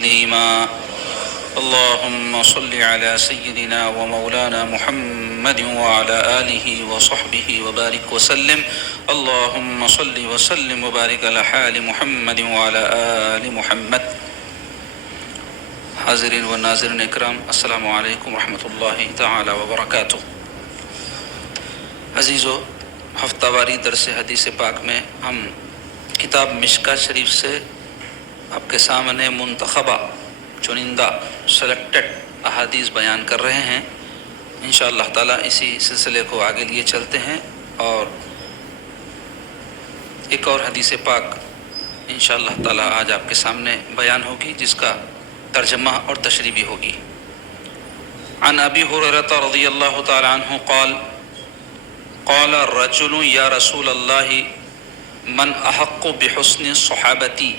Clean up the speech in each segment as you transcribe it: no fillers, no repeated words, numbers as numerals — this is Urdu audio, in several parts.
تسليما اللهم صل على سيدنا ومولانا محمد وعلى آله وصحبه وبارك وسلم اللهم صل وسلم وبارك على حال محمد وعلى آل محمد. حاضرین و ناظرین اکرام، السلام علیکم ورحمۃ اللہ تعالی وبرکاتہ. عزیزو، ہفتہ واری درس حدیث پاک میں ہم کتاب مشکاۃ شریف سے آپ کے سامنے منتخبہ چنندہ سلیکٹڈ احادیث بیان کر رہے ہیں. انشاءاللہ تعالی اسی سلسلے کو آگے لیے چلتے ہیں اور ایک اور حدیث پاک انشاءاللہ تعالی آج آپ کے سامنے بیان ہوگی، جس کا ترجمہ اور تشریح بھی ہوگی. عن ابی ہریرہ رضی اللہ تعالی عنہ قال قال رجل یا رسول اللہ من احق بحسن الصحابتی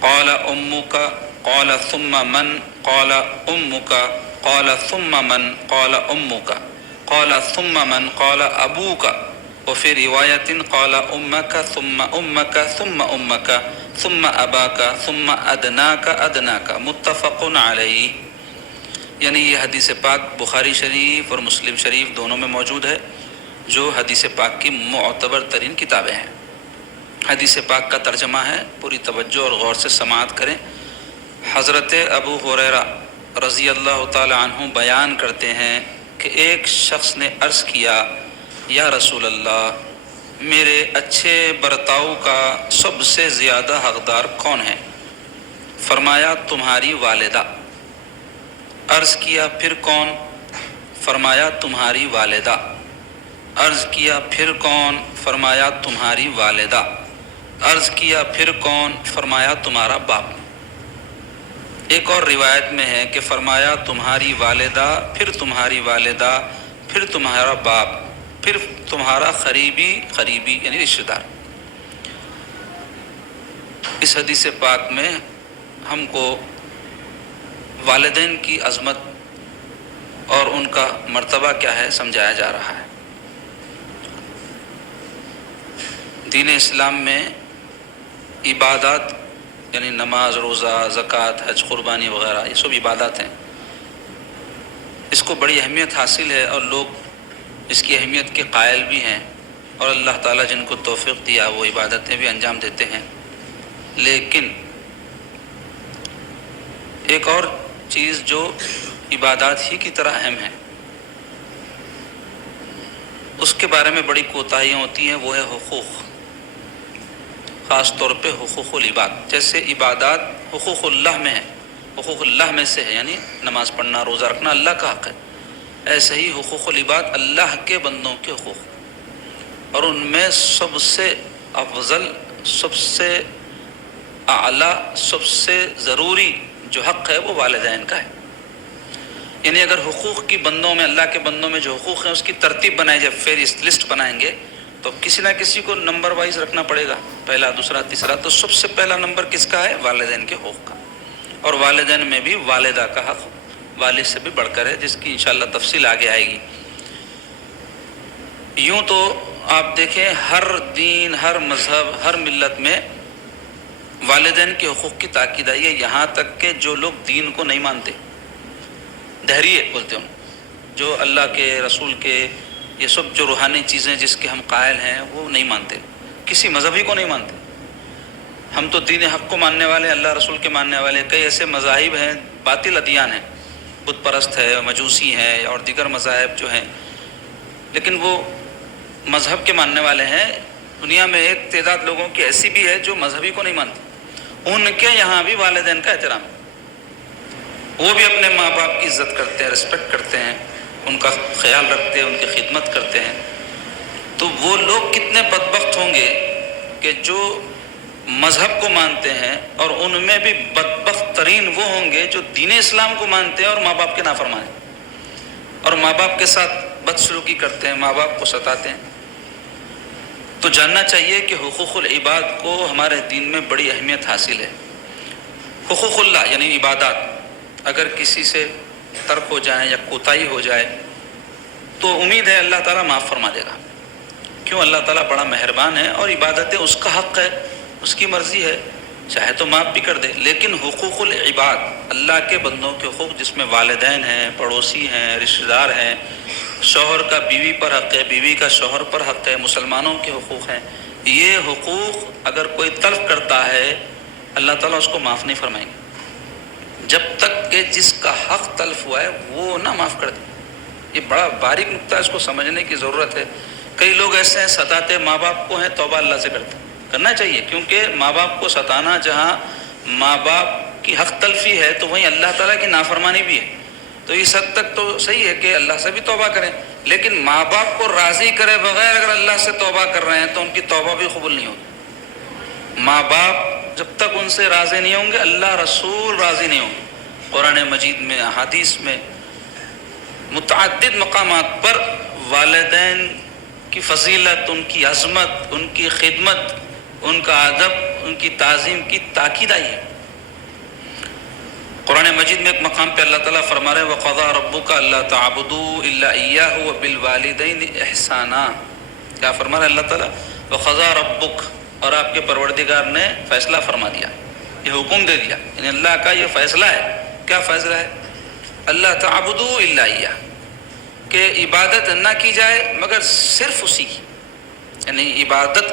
قال امک قال ثم من قال امک قال ثم من قال امک قال ثم من قال ابوک وفي رواية قال امك ثم امك ثم امك ثم اباك ثم ادناك ادناك متفق علیہ. یعنی یہ حدیث پاک بخاری شریف اور مسلم شریف دونوں میں موجود ہے، جو حدیث پاک کی معتبر ترین کتابیں ہیں. حدیث پاک کا ترجمہ ہے، پوری توجہ اور غور سے سماعت کریں. حضرت ابو ہریرہ رضی اللہ تعالی عنہ بیان کرتے ہیں کہ ایک شخص نے عرض کیا، یا رسول اللہ، میرے اچھے برتاؤ کا سب سے زیادہ حقدار کون ہے؟ فرمایا تمہاری والدہ. عرض کیا پھر کون؟ فرمایا تمہاری والدہ. عرض کیا پھر کون؟ فرمایا تمہاری والدہ. عرض کیا پھر کون؟ فرمایا تمہارا باپ. ایک اور روایت میں ہے کہ فرمایا تمہاری والدہ، پھر تمہاری والدہ، پھر تمہارا باپ، پھر تمہارا قریبی یعنی رشتہ دار. اس حدیث پاک میں ہم کو والدین کی عظمت اور ان کا مرتبہ کیا ہے سمجھایا جا رہا ہے. دین اسلام میں عبادات یعنی نماز، روزہ، زکوٰۃ، حج، قربانی وغیرہ یہ سب عبادات ہیں. اس کو بڑی اہمیت حاصل ہے اور لوگ اس کی اہمیت کے قائل بھی ہیں، اور اللہ تعالیٰ جن کو توفیق دیا وہ عبادتیں بھی انجام دیتے ہیں. لیکن ایک اور چیز جو عبادات ہی کی طرح اہم ہے، اس کے بارے میں بڑی کوتاہیاں ہوتی ہیں، وہ ہے حقوق. خاص طور پہ حقوق العباد. جیسے عبادات حقوق اللہ میں ہے، حقوق اللہ میں سے ہے، یعنی نماز پڑھنا، روزہ رکھنا اللہ کا حق ہے. ایسے ہی حقوق العباد اللہ کے بندوں کے حقوق، اور ان میں سب سے افضل، سب سے اعلیٰ، سب سے ضروری جو حق ہے وہ والدین کا ہے. یعنی اگر حقوق کی بندوں میں، اللہ کے بندوں میں جو حقوق ہیں اس کی ترتیب بنائی جائے، فہرست لسٹ بنائیں گے، تو کسی نہ کسی کو نمبر وائز رکھنا پڑے گا، پہلا، دوسرا، تیسرا. تو سب سے پہلا نمبر کس کا ہے؟ والدین کے حقوق کا. اور والدین میں بھی والدہ کا حق والد سے بھی بڑھ کر ہے، جس کی انشاءاللہ تفصیل آگے آئے گی. یوں تو آپ دیکھیں ہر دین، ہر مذہب، ہر ملت میں والدین کے حقوق کی تاکید آئی ہے. یہاں تک کہ جو لوگ دین کو نہیں مانتے، دہریے بولتے ہیں، جو اللہ کے رسول کے یہ سب جو روحانی چیزیں جس کے ہم قائل ہیں وہ نہیں مانتے، کسی مذہبی کو نہیں مانتے. ہم تو دین حق کو ماننے والے، اللہ رسول کے ماننے والے. کئی ایسے مذاہب ہیں، باطل ادیان ہیں، بت پرست ہے، مجوسی ہیں اور دیگر مذاہب جو ہیں، لیکن وہ مذہب کے ماننے والے ہیں. دنیا میں ایک تعداد لوگوں کی ایسی بھی ہے جو مذہبی کو نہیں مانتے. ان کے یہاں بھی والدین کا احترام، وہ بھی اپنے ماں باپ کی عزت کرتے ہیں، رسپیکٹ کرتے ہیں، ان کا خیال رکھتے ہیں، ان کی خدمت کرتے ہیں. تو وہ لوگ کتنے بدبخت ہوں گے کہ جو مذہب کو مانتے ہیں، اور ان میں بھی بدبخت ترین وہ ہوں گے جو دین اسلام کو مانتے ہیں اور ماں باپ کے نافرمان ہیں، اور ماں باپ کے ساتھ بدسلوکی کرتے ہیں، ماں باپ کو ستاتے ہیں. تو جاننا چاہیے کہ حقوق العباد کو ہمارے دین میں بڑی اہمیت حاصل ہے. حقوق اللہ یعنی عبادات اگر کسی سے ترک ہو جائیں یا کوتاہی ہو جائے تو امید ہے اللہ تعالیٰ معاف فرما دے گا. کیوں؟ اللہ تعالیٰ بڑا مہربان ہے اور عبادتیں اس کا حق ہے، اس کی مرضی ہے. چاہے تو معاف بھی کر دے، لیکن حقوق العباد، اللہ کے بندوں کے حقوق، جس میں والدین ہیں، پڑوسی ہیں، رشتہ دار ہیں، شوہر کا بیوی پر حق ہے، بیوی کا شوہر پر حق ہے، مسلمانوں کے حقوق ہیں، یہ حقوق اگر کوئی تلف کرتا ہے اللہ تعالیٰ اس کو معاف نہیں فرمائیں گے جب تک کہ جس کا حق تلف ہوا ہے وہ نہ معاف کر دے۔ یہ بڑا باریک نقطہ ہے، اس کو سمجھنے کی ضرورت ہے۔ کئی لوگ ایسے ہیں ستاتے ماں باپ کو ہیں، توبہ اللہ سے کرنا چاہیے، کیونکہ ماں باپ کو ستانا جہاں ماں باپ کی حق تلفی ہے تو وہیں اللہ تعالیٰ کی نافرمانی بھی ہے۔ تو اس حد تک تو صحیح ہے کہ اللہ سے بھی توبہ کریں، لیکن ماں باپ کو راضی کرے بغیر اگر اللہ سے توبہ کر رہے ہیں تو ان کی توبہ بھی قبول نہیں ہوگی۔ ماں باپ جب تک ان سے راضی نہیں ہوں گے اللہ رسول راضی نہیں ہوں گے۔ قرآن مجید میں، احادیث میں متعدد مقامات پر والدین کی فضیلت، ان کی عظمت، ان کی خدمت، ان کا ادب، ان کی تعظیم کی تاکید آئی ہے۔ قرآن مجید میں ایک مقام پہ اللہ تعالیٰ فرما رہے ہیں وَقَضَىٰ رَبُّكَ أَلَّا تَعْبُدُوا إِلَّا إِيَّاهُ وَبِالْوَالِدَيْنِ إِحْسَانًا۔ کیا فرما رہے اللہ تعالیٰ؟ وَقَضَىٰ رَبُّكَ، اور آپ کے پروردگار نے فیصلہ فرما دیا، یہ حکم دے دیا، یعنی اللہ کا یہ فیصلہ ہے۔ کیا فیصلہ ہے؟ اللہ تعبدوا الا ایہ، کہ عبادت نہ کی جائے مگر صرف اسی کی، یعنی عبادت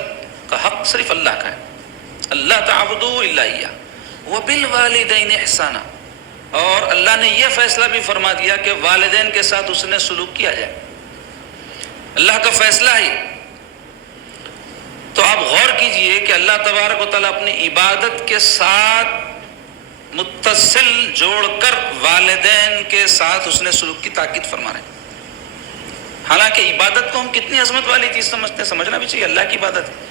کا حق صرف اللہ کا ہے۔ اللہ تعبدوا الا ایہ وبالوالدین احسانا، اور اللہ نے یہ فیصلہ بھی فرما دیا کہ والدین کے ساتھ اس نے سلوک کیا جائے، اللہ کا فیصلہ ہے۔ تو آپ غور کیجئے کہ اللہ تبارک و تعالیٰ اپنی عبادت کے ساتھ متصل جوڑ کر والدین کے ساتھ اس نے سلوک کی تاکید فرما رہے ہیں۔ حالانکہ عبادت کو ہم کتنی عظمت والی چیز سمجھتے ہیں، سمجھنا بھی چاہیے، اللہ کی عبادت ہے،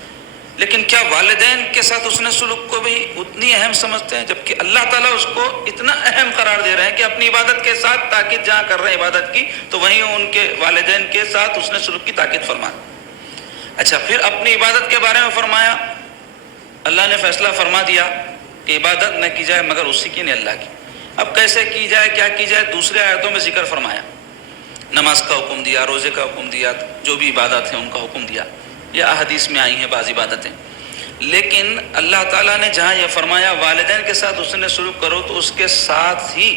لیکن کیا والدین کے ساتھ اس نے سلوک کو بھی اتنی اہم سمجھتے ہیں؟ جبکہ اللہ تعالیٰ اس کو اتنا اہم قرار دے رہے ہیں کہ اپنی عبادت کے ساتھ تاکید جہاں کر رہے ہیں عبادت کی، تو وہیں ان کے والدین کے ساتھ اس نے سلوک کی تاکید فرما۔ اچھا، پھر اپنی عبادت کے بارے میں فرمایا، اللہ نے فیصلہ فرما دیا کہ عبادت نہ کی جائے مگر اسی کی، نہیں اللہ کی۔ اب کیسے کی جائے، کیا کی جائے، دوسرے آیتوں میں ذکر فرمایا، نماز کا حکم دیا، روزے کا حکم دیا، جو بھی عبادت ہیں ان کا حکم دیا، یہ احادیث میں آئی ہیں بعض عبادتیں۔ لیکن اللہ تعالیٰ نے جہاں یہ فرمایا والدین کے ساتھ اس نے سلوک کرو، تو اس کے ساتھ ہی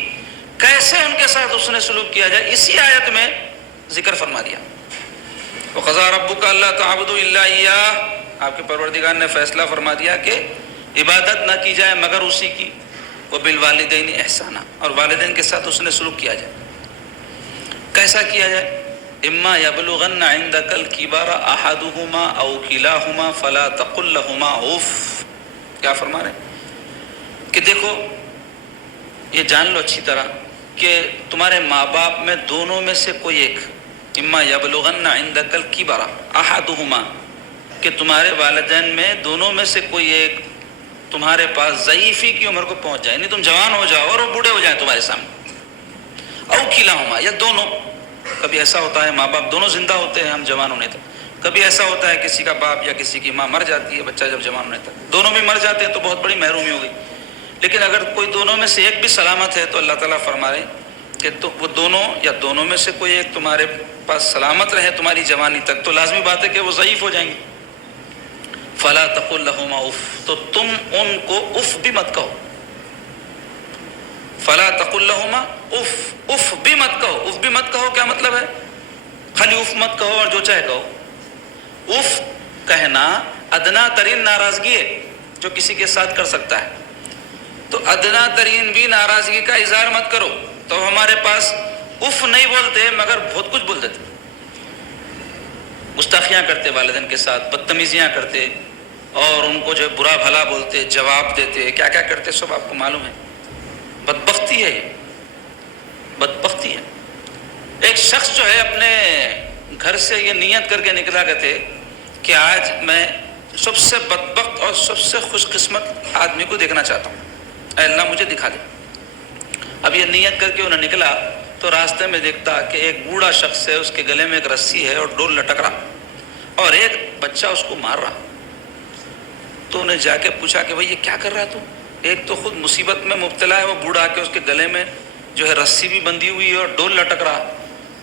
کیسے ان کے ساتھ اس نے سلوک کیا جائے اسی آیت میں ذکر فرما دیا۔ وَقَضَىٰ رَبُّكَ أَلَّا تَعْبُدُوا إِلَّا إِيَّاهُ، آپ کے پروردگار نے فیصلہ فرما دیا کہ عبادت نہ کی جائے مگر اسی کی، وَبِالْوَالِدَيْنِ إِحْسَانًا، اور والدین کے ساتھ اس نے سلوک کیا جائے۔ کیسا کیا جائے؟ اما یبلغن عندک الکبر احدہما او کلاہما فلا تقل لہما اف۔ کیا فرما رہے ہیں کہ دیکھو، یہ جان لو اچھی طرح کہ تمہارے ماں باپ میں دونوں میں سے کوئی ایک، اما یبلغن عندک الکبر احدہما، کہ تمہارے والدین میں دونوں میں سے کوئی ایک تمہارے پاس ضعیفی کی عمر کو پہنچ جائے، یعنی تم جوان ہو جاؤ اور وہ بوڑھے ہو جائیں تمہارے سامنے، او کلاہما، یا دونوں۔ کبھی ایسا ہوتا ہے ماں باپ دونوں زندہ ہوتے ہیں ہم جوان ہونے تک، کبھی ایسا ہوتا ہے کسی کا باپ یا کسی کی ماں مر جاتی ہے بچہ جب جوان ہونے تک، دونوں بھی مر جاتے ہیں تو بہت بڑی محرومی ہو گئی۔ لیکن اگر کوئی دونوں میں سے ایک بھی سلامت ہے تو اللہ تعالیٰ فرما رہے کہ تو وہ دونوں یا دونوں میں سے کوئی ایک تمہارے پاس سلامت رہے تمہاری جوانی تک، تو لازمی بات ہے کہ وہ ضعیف ہو جائیں گے۔ فلا تقل لہما اف، تو تم ان کو اف بھی مت کہو۔ فلا تقل لہما اف، اف بھی مت کہو۔ اف بھی مت کہو کیا مطلب ہے؟ خالی اف مت کہو اور جو چاہے کہو۔ اف کہنا ادنا ترین ناراضگی ہے جو کسی کے ساتھ کر سکتا ہے، تو ادنا ترین بھی ناراضگی کا اظہار مت کرو۔ تو ہمارے پاس اف نہیں بولتے مگر بہت کچھ بول دیتے، گستاخیاں کرتے والدین کے ساتھ، بدتمیزیاں کرتے، اور ان کو جو ہے برا بھلا بولتے، جواب دیتے، کیا کیا کرتے سب آپ کو معلوم ہے۔ بدبختی ہے، یہ بدبختی ہے۔ ایک شخص جو ہے اپنے گھر سے یہ نیت کر کے نکلا کرتے کہ آج میں سب سے بدبخت اور سب سے خوش قسمت آدمی کو دیکھنا چاہتا ہوں، اے اللہ مجھے دکھا دے۔ اب یہ نیت کر کے انہیں نکلا تو راستے میں دیکھتا کہ ایک بوڑھا شخص ہے، اس کے گلے میں ایک رسی ہے اور ڈول لٹک رہا، اور ایک بچہ اس کو مار رہا۔ تو انہیں جا کے پوچھا کہ بھئی یہ کیا کر رہا تو؟ ایک تو خود مصیبت میں مبتلا ہے، وہ بوڑھا کے اس کے گلے میں جو ہے رسی بھی بندھی ہوئی ہے اور ڈول لٹک رہا،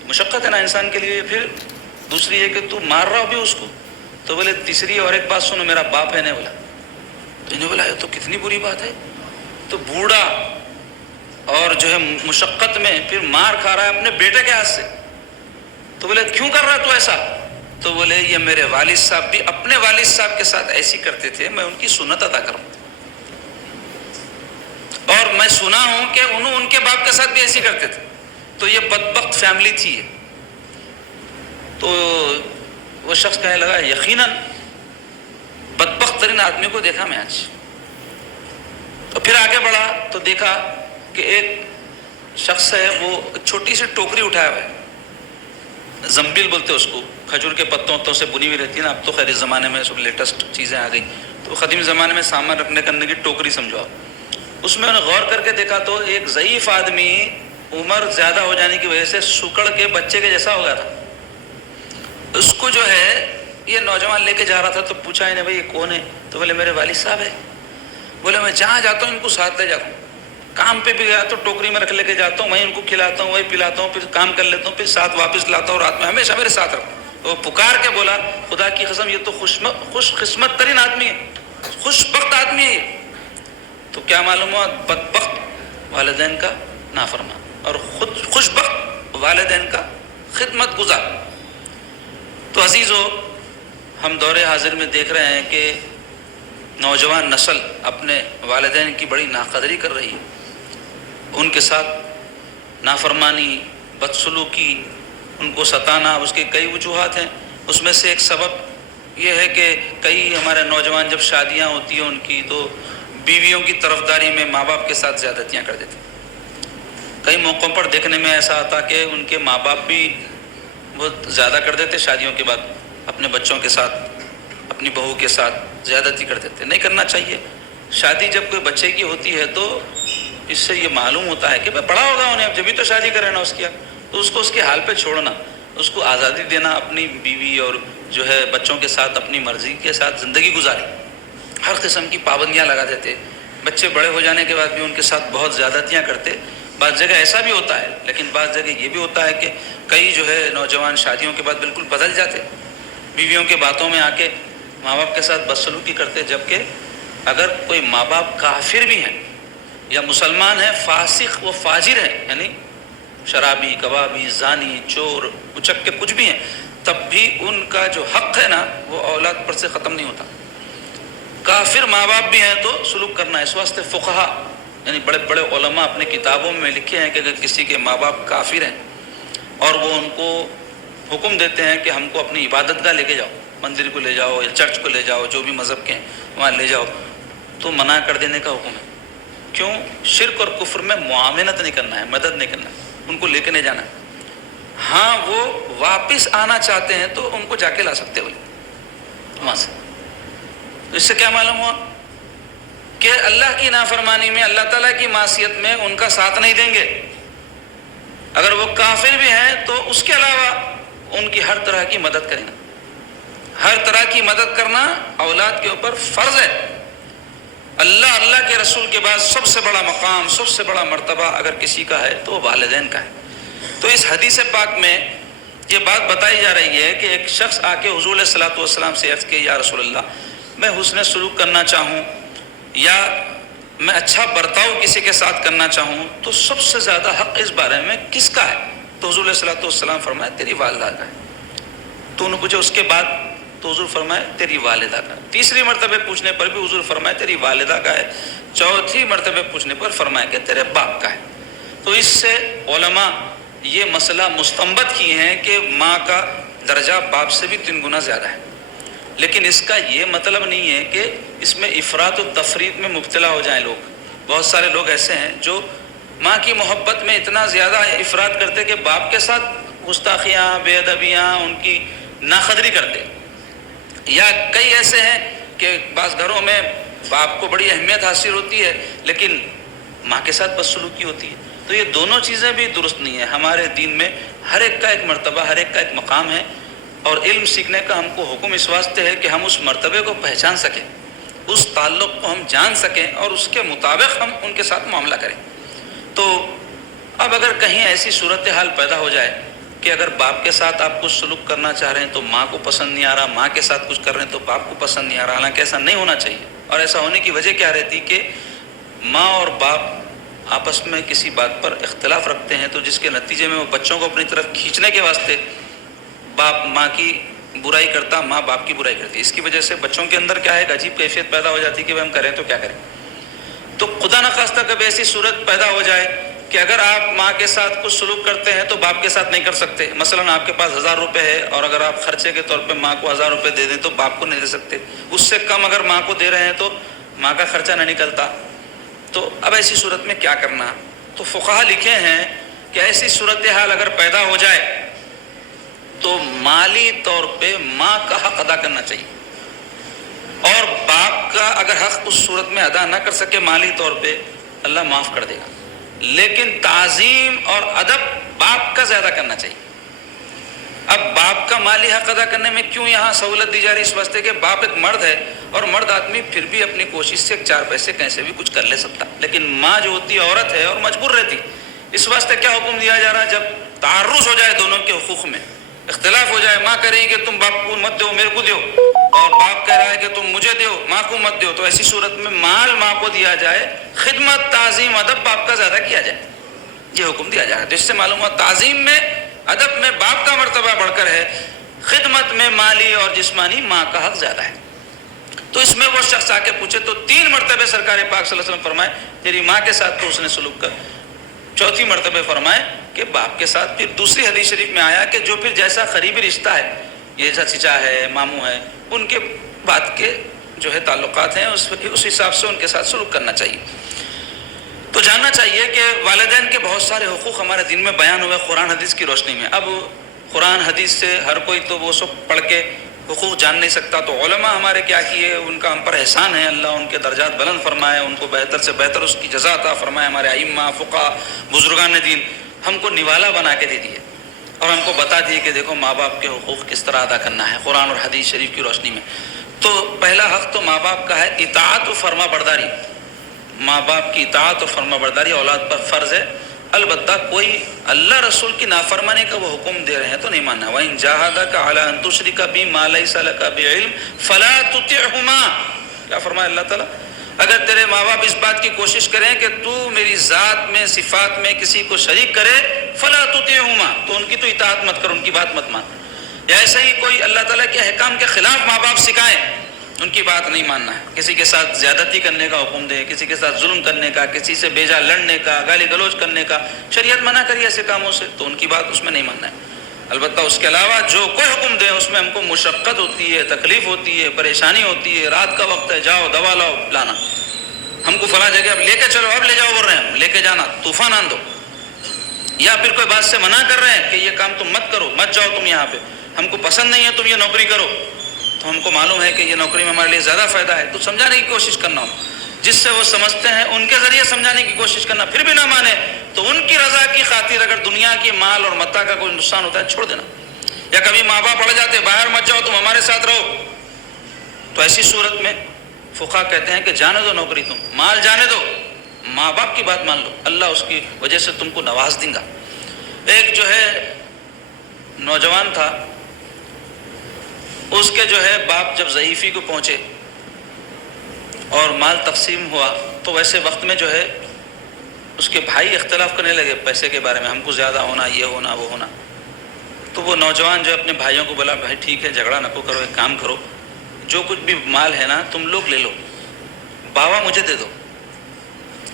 مشقت ہے نا انسان کے لیے۔ پھر دوسری ہے کہ تو مار رہا بھی اس کو، تو بولے تیسری اور ایک بات سنو، میرا باپ ہے نہیں بولا، تو انہیں بولا یہ تو کتنی بری بات ہے، تو بوڑھا اور جو ہے مشقت میں پھر مار کھا رہا ہے اپنے بیٹے کے ہاتھ سے. تو بولے کیوں کر رہا تو ایسا؟ تو بولے یہ میرے والد صاحب بھی اپنے والد صاحب کے ساتھ ایسی کرتے تھے، میں ان کی سنت ادا کروں، اور میں سنا ہوں کہ انہوں ان کے باپ کے ساتھ بھی ایسی کرتے تھے. تو یہ بدبخت فیملی تھی یہ. تو وہ شخص کہنے لگا یقیناً بدبخت ترین آدمی کو دیکھا میں آج. تو پھر آگے بڑھا تو دیکھا کہ ایک شخص ہے، وہ چھوٹی سی ٹوکری اٹھایا ہوا ہے، زمبیل بولتے اس کو، کھجور کے پتوں سے بنی ہوئی رہتی ہے نا. اب تو خیر اس زمانے میں سب لیٹسٹ چیزیں آ گئی، تو قدیم زمانے میں سامان رکھنے کرنے کی ٹوکری سمجھو. اس میں انہوں نے غور کر کے دیکھا تو ایک ضعیف آدمی عمر زیادہ ہو جانے کی وجہ سے سکڑ کے بچے کے جیسا ہو گیا تھا. اس کو جو ہے یہ نوجوان لے کے جا رہا تھا. تو پوچھا انہیں بھائی یہ کون ہے؟ تو بولے میرے والد صاحب ہے. بولے میں جہاں جاتا ہوں ان کو ساتھ لے جاتا ہوں، کام پہ بھی گیا تو ٹوکری میں رکھ لے کے جاتا ہوں، وہیں ان کو کھلاتا ہوں، وہیں پلاتا ہوں، پھر کام کر لیتا ہوں، پھر ساتھ واپس لاتا ہوں، رات میں ہمیشہ میرے ساتھ رکھتا ہوں. وہ پکار کے بولا خدا کی قسم یہ تو خوش قسمت ترین آدمی ہے، خوش بخت آدمی ہے یہ. تو کیا معلوم ہوا؟ بدبخت والدین کا نافرمان اور خود خوش بخت والدین کا خدمت گزار. تو عزیزو، ہم دور حاضر میں دیکھ رہے ہیں کہ نوجوان نسل اپنے والدین کی بڑی ناقدری کر رہی ہے. ان کے ساتھ نافرمانی، بدسلوکی، ان کو ستانا، اس کے کئی وجوہات ہیں. اس میں سے ایک سبب یہ ہے کہ کئی ہمارے نوجوان جب شادیاں ہوتی ہیں ان کی تو بیویوں کی طرفداری میں ماں باپ کے ساتھ زیادتیاں کر دیتے. کئی موقعوں پر دیکھنے میں ایسا آتا کہ ان کے ماں باپ بھی بہت زیادہ کر دیتے، شادیوں کے بعد اپنے بچوں کے ساتھ، اپنی بہو کے ساتھ زیادتی کر دیتے. نہیں کرنا چاہیے. شادی جب کوئی بچے کی ہوتی ہے تو اس سے یہ معلوم ہوتا ہے کہ بڑا ہوگا انہیں، اب جبھی تو شادی کرے نا اس کی، تو اس کو اس کے حال پہ چھوڑنا، اس کو آزادی دینا، اپنی بیوی اور جو ہے بچوں کے ساتھ اپنی مرضی کے ساتھ زندگی گزاری. ہر قسم کی پابندیاں لگا دیتے. بچے بڑے ہو جانے کے بعد بھی ان کے ساتھ بہت زیادتیاں کرتے. بعض جگہ ایسا بھی ہوتا ہے، لیکن بعض جگہ یہ بھی ہوتا ہے کہ کئی جو ہے نوجوان شادیوں کے بعد بالکل بدل جاتے، بیویوں کے باتوں میں آ کے ماں باپ کے ساتھ بدسلوکی کرتے. جبکہ اگر کوئی ماں باپ کافر بھی ہیں یا مسلمان ہیں، فاسق و فاجر ہیں، یعنی شرابی، کبابی، زانی، چور، اچک کے کچھ بھی ہیں، تب بھی ان کا جو حق ہے نا وہ اولاد پر سے ختم نہیں ہوتا. کافر ماں باپ بھی ہیں تو سلوک کرنا ہے. اس واسطے فقہا یعنی بڑے بڑے علماء اپنے کتابوں میں لکھے ہیں کہ اگر کسی کے ماں باپ کافر ہیں اور وہ ان کو حکم دیتے ہیں کہ ہم کو اپنی عبادت گاہ لے کے جاؤ، مندر کو لے جاؤ یا چرچ کو لے جاؤ، جو بھی مذہب کے ہیں وہاں لے جاؤ، تو منع کر دینے کا حکم ہے. کیوں؟ شرک اور کفر میں معاونت نہیں کرنا ہے، مدد نہیں کرنا ہے، ان کو لے کے نہیں جانا ہے. ہاں وہ واپس آنا چاہتے ہیں تو ان کو جا کے لا سکتے بولے وہاں سے. اس سے کیا معلوم ہوا کہ اللہ کی نافرمانی میں، اللہ تعالیٰ کی معصیت میں ان کا ساتھ نہیں دیں گے. اگر وہ کافر بھی ہیں تو اس کے علاوہ ان کی ہر طرح کی مدد کریں گے. ہر طرح کی مدد کرنا اولاد کے اوپر فرض ہے. اللہ کے رسول کے بعد سب سے بڑا مقام، سب سے بڑا مرتبہ اگر کسی کا ہے تو والدین کا ہے. تو اس حدیث پاک میں یہ بات بتائی جا رہی ہے کہ ایک شخص آ کے حضور علیہ الصلوۃ والسلام سے عرض کہ یا رسول اللہ، میں حسن سلوک کرنا چاہوں یا میں اچھا برتاؤ کسی کے ساتھ کرنا چاہوں تو سب سے زیادہ حق اس بارے میں کس کا ہے؟ تو حضور علیہ الصلوۃ والسلام فرمایا تیری والدہ کا ہے. تو انہوں نے پوچھا اس کے بعد؟ تو حضور فرمائے تیری والدہ کا. تیسری مرتبہ پوچھنے پر بھی حضور فرمائے تیری والدہ کا ہے. چوتھی مرتبہ پوچھنے پر فرمایا کہ تیرے باپ کا ہے. تو اس سے علماء یہ مسئلہ مستنبط کیے ہیں کہ ماں کا درجہ باپ سے بھی 3 گنا زیادہ ہے. لیکن اس کا یہ مطلب نہیں ہے کہ اس میں افراط و تفریط میں مبتلا ہو جائیں لوگ. بہت سارے لوگ ایسے ہیں جو ماں کی محبت میں اتنا زیادہ افراط کرتے کہ باپ کے ساتھ گستاخیاں، بے ادبیاں، ان کی ناقدری کرتے. یا کئی ایسے ہیں کہ بعض گھروں میں باپ کو بڑی اہمیت حاصل ہوتی ہے لیکن ماں کے ساتھ بدسلوکی ہوتی ہے. تو یہ دونوں چیزیں بھی درست نہیں ہیں. ہمارے دین میں ہر ایک کا ایک مرتبہ، ہر ایک کا ایک مقام ہے، اور علم سیکھنے کا ہم کو حکم اس واسطے ہے کہ ہم اس مرتبے کو پہچان سکیں، اس تعلق کو ہم جان سکیں اور اس کے مطابق ہم ان کے ساتھ معاملہ کریں. تو اب اگر کہیں ایسی صورتحال پیدا ہو جائے کہ اگر باپ کے ساتھ آپ کچھ سلوک کرنا چاہ رہے ہیں تو ماں کو پسند نہیں آ رہا، ماں کے ساتھ کچھ کر رہے ہیں تو باپ کو پسند نہیں آ رہا، حالانکہ ایسا نہیں ہونا چاہیے. اور ایسا ہونے کی وجہ کیا رہتی کہ ماں اور باپ آپس میں کسی بات پر اختلاف رکھتے ہیں، تو جس کے نتیجے میں وہ بچوں کو اپنی طرف کھینچنے کے واسطے باپ ماں کی برائی کرتا، ماں باپ کی برائی کرتی. اس کی وجہ سے بچوں کے اندر کیا ہے ایک عجیب کیفیت پیدا ہو جاتی کہ ہم کریں تو کیا کریں. تو خدا نخواستہ کبھی ایسی صورت پیدا ہو جائے کہ اگر آپ ماں کے ساتھ کچھ سلوک کرتے ہیں تو باپ کے ساتھ نہیں کر سکتے. مثلا آپ کے پاس 1000 روپے ہے اور اگر آپ خرچے کے طور پہ ماں کو 1000 روپے دے دیں تو باپ کو نہیں دے سکتے. اس سے کم اگر ماں کو دے رہے ہیں تو ماں کا خرچہ نہ نکلتا. تو اب ایسی صورت میں کیا کرنا؟ تو فقہا لکھے ہیں کہ ایسی صورتحال اگر پیدا ہو جائے تو مالی طور پہ ماں کا حق ادا کرنا چاہیے، اور باپ کا اگر حق اس صورت میں ادا نہ کر سکے مالی طور پہ اللہ معاف کر دے گا، لیکن تعظیم اور ادب باپ کا زیادہ کرنا چاہیے. اب باپ کا مالی حق ادا کرنے میں کیوں یہاں سہولت دی جا رہی؟ اس واسطے کہ باپ ایک مرد ہے اور مرد آدمی پھر بھی اپنی کوشش سے 4 پیسے کیسے بھی کچھ کر لے سکتا، لیکن ماں جو ہوتی عورت ہے اور مجبور رہتی. اس واسطے کیا حکم دیا جا رہا ہے؟ جب تعرض ہو جائے دونوں کے حقوق میں، اختلاف ہو جائے، ماں کہہ رہی ہے کہ تم باپ کو مت دو میرے کو دو، اور باپ کہہ رہا ہے کہ تم مجھے دو ماں کو مت دو، تو ایسی صورت میں مال ماں کو دیا جائے، خدمت تعظیم ادب باپ کا زیادہ کیا جائے. یہ حکم دیا جا رہا ہے. تو اس سے معلوم ہوا تعظیم میں ادب میں باپ کا مرتبہ بڑھ کر ہے، خدمت میں مالی اور جسمانی ماں کا حق زیادہ ہے. تو اس میں وہ شخص آ کے پوچھے تو 3 مرتبہ سرکار پاک صلی اللہ علیہ وسلم فرمائے تیری ماں کے ساتھ تو اس نے سلوک کر. چوتھی مرتبہ فرمائے کہ باپ کے ساتھ. پھر دوسری حدیث شریف میں آیا کہ جو پھر جیسا قریبی رشتہ ہے، یہ جیسا چچا ہے ماموں ہے، ان کے بعد کے جو ہے تعلقات ہیں اس حساب سے ان کے ساتھ سلوک کرنا چاہیے. تو جاننا چاہیے کہ والدین کے بہت سارے حقوق ہمارے دین میں بیان ہوئے قرآن حدیث کی روشنی میں. اب قرآن حدیث سے ہر کوئی تو وہ سب پڑھ کے حقوق جان نہیں سکتا. تو علماء ہمارے کیا کیے، ان کا ہم پر احسان ہے، اللہ ان کے درجات بلند فرمائے، ان کو بہتر سے بہتر اس کی جزا عطا فرمائے. ہمارے ائمہ فقہا بزرگان دین ہم کو نوالا بنا کے دے دیے اور ہم کو بتا دیے کہ دیکھو ماں باپ کے حقوق کس طرح ادا کرنا ہے قرآن اور حدیث شریف کی روشنی میں. تو پہلا حق تو ماں باپ کا ہے اطاعت و فرما برداری. ماں باپ کی اطاعت اور فرما برداری اولاد پر فرض ہے. البتہ کوئی اللہ رسول کی نافرمانی کا وہ حکم دے رہے ہیں تو نہیں ماننا. وَإِن جَاهَدَكَ عَلَىٰ أَن تُشْرِكَ بِي مَا لَيْسَ لَكَ بِعِلْمٍ فَلَا تُطِعْهُمَا. کیا فرمایا اللہ تعالیٰ؟ اگر تیرے ماں باپ اس بات کی کوشش کریں کہ تو میری ذات میں صفات میں کسی کو شریک کرے، فَلَا تُطِعْهُمَا، تو ان کی تو اطاعت مت کر، ان کی بات مت مان. یا ایسے ہی کوئی اللہ تعالیٰ کے احکام کے خلاف ماں باپ سکھائیں، ان کی بات نہیں ماننا ہے. کسی کے ساتھ زیادتی کرنے کا حکم دے، کسی کے ساتھ ظلم کرنے کا، کسی سے بیجا لڑنے کا، گالی گلوچ کرنے کا، شریعت منع کری ایسے کاموں سے، تو ان کی بات اس میں نہیں ماننا ہے. البتہ اس کے علاوہ جو کوئی حکم دے اس میں ہم کو مشقت ہوتی ہے، تکلیف ہوتی ہے، پریشانی ہوتی ہے. رات کا وقت ہے، جاؤ دوا لاؤ لانا، ہم کو فلاں جگہ اب لے کے چلو، اب لے جاؤ بول رہے ہیں، لے کے جانا، طوفان آن دو. یا پھر کوئی بات سے منع کر رہے ہیں کہ یہ کام تم مت کرو، مت جاؤ تم یہاں پہ، ہم کو پسند نہیں ہے تم یہ نوکری کرو، تو ہم کو معلوم ہے کہ یہ نوکری میں ہمارے لیے زیادہ فائدہ ہے، تو سمجھانے کی کوشش کرنا. جس سے وہ سمجھتے ہیں ان کے ذریعے سمجھانے کی کوشش کرنا. پھر بھی نہ مانے تو ان کی رضا کی خاطر اگر دنیا کی مال اور متاع کا کوئی نقصان ہوتا ہے چھوڑ دینا. یا کبھی ماں باپ پڑ جاتے باہر مت جاؤ تم ہمارے ساتھ رہو، تو ایسی صورت میں فقہا کہتے ہیں کہ جانے دو نوکری، تم مال جانے دو، ماں باپ کی بات مان لو، اللہ اس کی وجہ سے تم کو نواز دیں گا. ایک جو ہے نوجوان تھا، اس کے جو ہے باپ جب ضعیفی کو پہنچے اور مال تقسیم ہوا تو ویسے وقت میں جو ہے اس کے بھائی اختلاف کرنے لگے پیسے کے بارے میں، ہم کو زیادہ ہونا، یہ ہونا وہ ہونا. تو وہ نوجوان جو اپنے بھائیوں کو بولا بھائی ٹھیک ہے جھگڑا نہ کرو، ایک کام کرو، جو کچھ بھی مال ہے نا تم لوگ لے لو، باوا مجھے دے دو.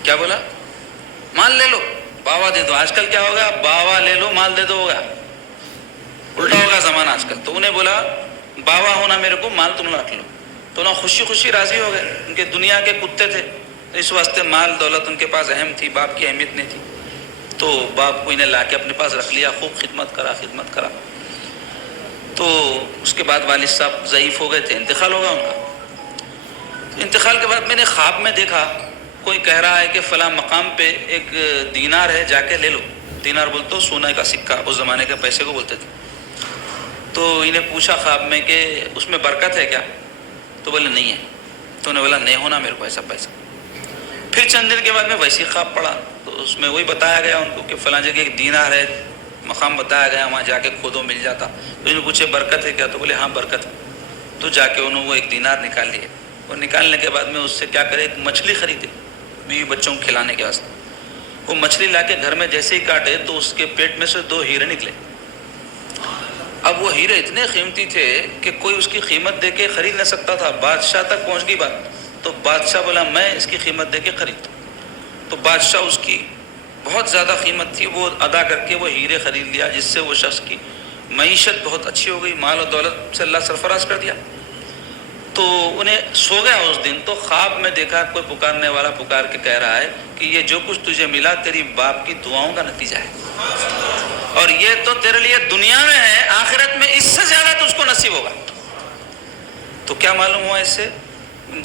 کیا بولا؟ مال لے لو باوا دے دو. آج کل کیا ہوگا، باوا لے لو مال دے دو، ہوگا الٹا ہوگا زمانہ آج کل. تو انہیں بولا باوا ہونا میرے کو، مال تم رکھ لو. تو نہ خوشی خوشی راضی ہو گئے، ان کے دنیا کے کتے تھے اس واسطے مال دولت ان کے پاس اہم تھی، باپ کی اہمیت نہیں تھی. تو باپ کو انہیں لا کے اپنے پاس رکھ لیا، خوب خدمت کرا. تو اس کے بعد والد صاحب ضعیف ہو گئے تھے، انتقال ہوگا ان کا. انتقال کے بعد میں نے خواب میں دیکھا کوئی کہہ رہا ہے کہ فلاں مقام پہ ایک دینار ہے، جا کے لے لو. دینار بولتے ہو سونے کا سکہ، اس زمانے کے پیسے کو بولتے تھے. تو انہیں پوچھا خواب میں کہ اس میں برکت ہے کیا؟ تو بولے نہیں ہے. تو انہیں بولا نہیں ہونا میرے کو ایسا پیسہ. پھر چند دن کے بعد میں ویسی خواب پڑا تو اس میں وہی بتایا گیا ان کو کہ فلاں جگہ ایک دینار ہے، مقام بتایا گیا، وہاں جا کے کھودو مل جاتا. تو انہیں پوچھے برکت ہے کیا؟ تو بولے ہاں برکت ہے. تو جا کے انہوں وہ ایک دینار نکال لیے وہ نکالنے کے بعد میں اس سے کیا کرے، ایک مچھلی خریدے بیوی بچوں کو کھلانے کے واسطے. وہ مچھلی لا کے گھر میں جیسے ہی کاٹے تو اس کے پیٹ میں سے 2 ہیرے نکلے. اب وہ ہیرے اتنے قیمتی تھے کہ کوئی اس کی قیمت دے کے خرید نہ سکتا تھا. بادشاہ تک پہنچ گئی بات، تو بادشاہ بولا میں اس کی قیمت دے کے خریدتا ہوں. تو بادشاہ اس کی بہت زیادہ قیمت تھی وہ ادا کر کے وہ ہیرے خرید لیا، جس سے وہ شخص کی معیشت بہت اچھی ہو گئی، مال و دولت سے اللہ سرفراز کر دیا. تو انہیں سو گیا اس دن، تو خواب میں دیکھا کوئی پکارنے والا پکار کے کہہ رہا ہے کہ یہ جو کچھ تجھے ملا تیری باپ کی دعاؤں کا نتیجہ ہے، اور یہ تو تیرے لیے دنیا میں ہے، آخرت میں اس سے زیادہ تجھ کو نصیب ہوگا. تو کیا معلوم ہوا اس سے؟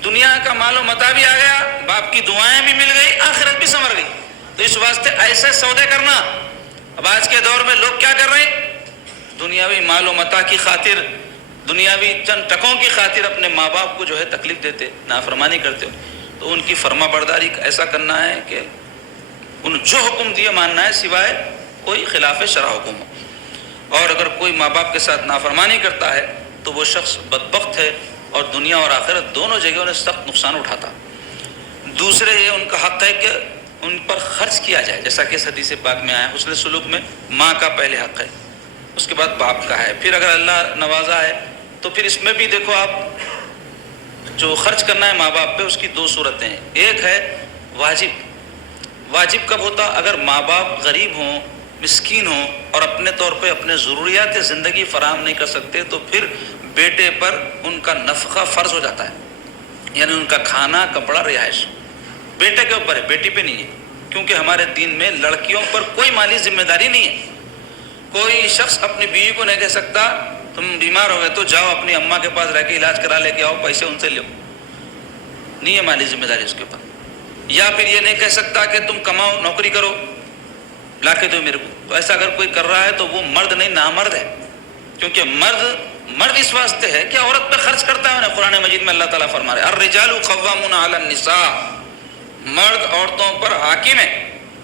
دنیا کا مال و متاع بھی آ گیا، باپ کی دعائیں بھی مل گئی، آخرت بھی سنور گئی. تو اس واسطے ایسے سودے کرنا. اب آج کے دور میں لوگ کیا کر رہے ہیں؟ دنیاوی مال و متاع کی خاطر، دنیاوی چند ٹکوں کی خاطر اپنے ماں باپ کو جو ہے تکلیف دیتے، نافرمانی کرتے ہو. تو ان کی فرما برداری ایسا کرنا ہے کہ ان جو حکم دیے ماننا ہے، سوائے کوئی خلاف شرع حکم ہو. اور اگر کوئی ماں باپ کے ساتھ نافرمانی کرتا ہے تو وہ شخص بدبخت ہے، اور دنیا اور آخرت دونوں جگہوں نے سخت نقصان اٹھاتا. دوسرے یہ ان کا حق ہے کہ ان پر خرچ کیا جائے، جیسا کہ اس حدیث پاک میں آیا ہے. حسن سلوک میں ماں کا پہلے حق ہے، اس کے بعد باپ کا ہے، پھر اگر اللہ نوازا ہے تو پھر اس میں بھی دیکھو آپ، جو خرچ کرنا ہے ماں باپ پہ اس کی 2 صورتیں ہیں. ایک ہے واجب. واجب کب ہوتا؟ اگر ماں باپ غریب ہوں، مسکین ہوں، اور اپنے طور پہ اپنے ضروریات زندگی فراہم نہیں کر سکتے، تو پھر بیٹے پر ان کا نفقہ فرض ہو جاتا ہے، یعنی ان کا کھانا، کپڑا، رہائش بیٹے کے اوپر ہے، بیٹی پہ نہیں ہے. کیونکہ ہمارے دین میں لڑکیوں پر کوئی مالی ذمہ داری نہیں ہے. کوئی شخص اپنی بیوی کو نہیں کہہ سکتا تم بیمار ہو گئے تو جاؤ اپنی اماں کے پاس رہ کے علاج کرا لے کے آؤ، پیسے ان سے لو، نہیں ہے مالی ذمہ داری اس کے اوپر. یا پھر یہ نہیں کہہ سکتا کہ تم کماؤ، نوکری کرو، لا کے دو میرے کو. تو ایسا اگر کوئی کر رہا ہے تو وہ مرد نہیں، نامرد ہے. کیونکہ مرد اس واسطے ہے کہ عورت پہ خرچ کرتا ہے. قرآن مجید میں اللہ تعالیٰ فرما رہے الرجال قوامون علی النساء، مرد عورتوں پر حاکم ہے.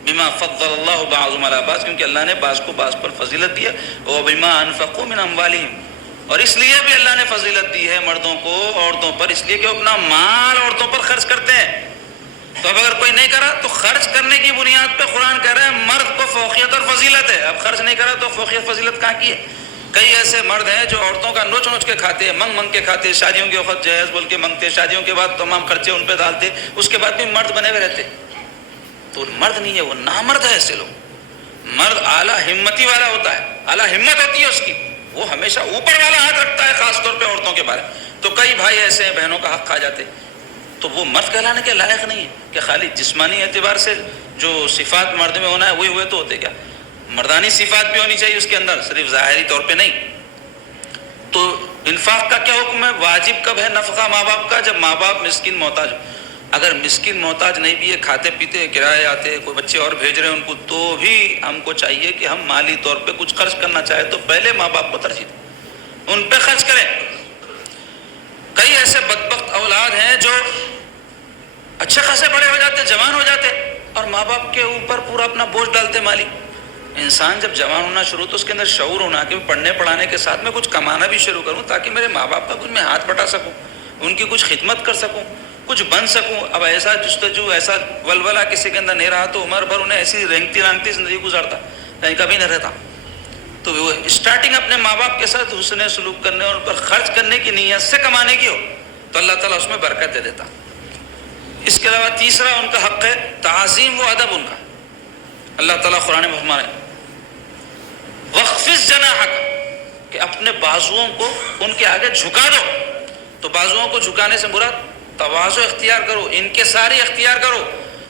بما فضل اللہ بعضهم علی بعض، کیونکہ اللہ نے بعض کو بعض پر فضیلت دی ہے. وبما انفقوا من اموالهم، اور اس لیے بھی اللہ نے فضیلت دی ہے مردوں کو عورتوں پر، اس لیے کہ اپنا مال عورتوں پر خرچ کرتے ہیں. تو اب اگر کوئی نہیں کرا تو خرچ کرنے کی بنیاد پہ قرآن کہہ رہا ہے مرد کو فوقیت اور فضیلت ہے. اب خرچ نہیں کرا تو فوقیت فضیلت کہاں کی ہے؟ کئی ایسے مرد ہیں جو عورتوں کا نوچ نوچ کے کھاتے ہیں، منگ کے کھاتے، شادیوں کے وقت جہیز بول کے منگتے، شادیوں کے بعد تمام خرچے ان پہ ڈالتے، اس کے بعد بھی مرد بنے ہوئے رہتے. تو مرد نہیں ہے، وہ نامرد ہے. ایسے لوگ، مرد اعلیٰ ہمتی والا ہوتا ہے، اعلیٰ ہمت ہوتی ہے اس کی، وہ ہمیشہ اوپر والا ہاتھ رکھتا ہے، خاص طور پہ عورتوں کے بارے. تو کئی بھائی ایسے ہیں بہنوں کا حق کھا جاتے، تو وہ مرد کہلانے کے لائق نہیں ہے. کہ خالی جسمانی اعتبار سے جو صفات مرد میں ہونا ہے وہی ہوئے تو ہوتے کیا؟ مردانی صفات بھی ہونی چاہیے اس کے اندر، صرف ظاہری طور پہ نہیں. تو انفاق کا کیا حکم ہے؟ واجب کب ہے نفقہ ماں باپ کا؟ جب ماں باپ مسکین محتاج. اگر مسکین محتاج نہیں بھی ہے، کھاتے پیتے، کرائے آتے، کوئی بچے اور بھیج رہے ہیں ان کو، تو بھی ہم کو چاہیے کہ ہم مالی طور پہ کچھ خرچ کرنا چاہے تو پہلے ماں باپ کو ترجیح دیں، ان پہ خرچ کریں. کئی ایسے بدبخت اولاد ہیں جو اچھے خاصے بڑے ہو جاتے، جوان ہو جاتے، اور ماں باپ کے اوپر پورا اپنا بوجھ ڈالتے مالی. انسان جب جوان ہونا شروع تو اس کے اندر شعور ہونا کہ پڑھنے پڑھانے کے ساتھ میں کچھ کمانا بھی شروع کروں تاکہ میرے ماں باپ کا کچھ میں ہاتھ بٹا سکوں، ان کی کچھ خدمت کر سکوں، کچھ بن سکوں. اب ایسا جستجو، ایسا ولولہ کسی کے اندر نہیں رہا تو عمر بھر انہیں ایسی رینگتی رانگتی زندگی گزارتا، کہیں کبھی نہیں رہتا. تو وہ اسٹارٹنگ اپنے ماں باپ کے ساتھ حسن سلوک کرنے اور ان پر خرچ کرنے کی نیت سے کمانے کی ہو تو اللہ تعالیٰ اس میں برکت دے دیتا. اس کے علاوہ تیسرا ان کا حق ہے تعظیم و ادب ان کا. اللہ تعالیٰ قرآن میں فرما رہے ہیں وَخْفِضْ جَنَاحَكَ، کہ اپنے بازوؤں کو ان کے آگے جھکا دو. تو بازوؤں کو جھکانے سے مراد تواضع اختیار کرو، انکساری اختیار کرو.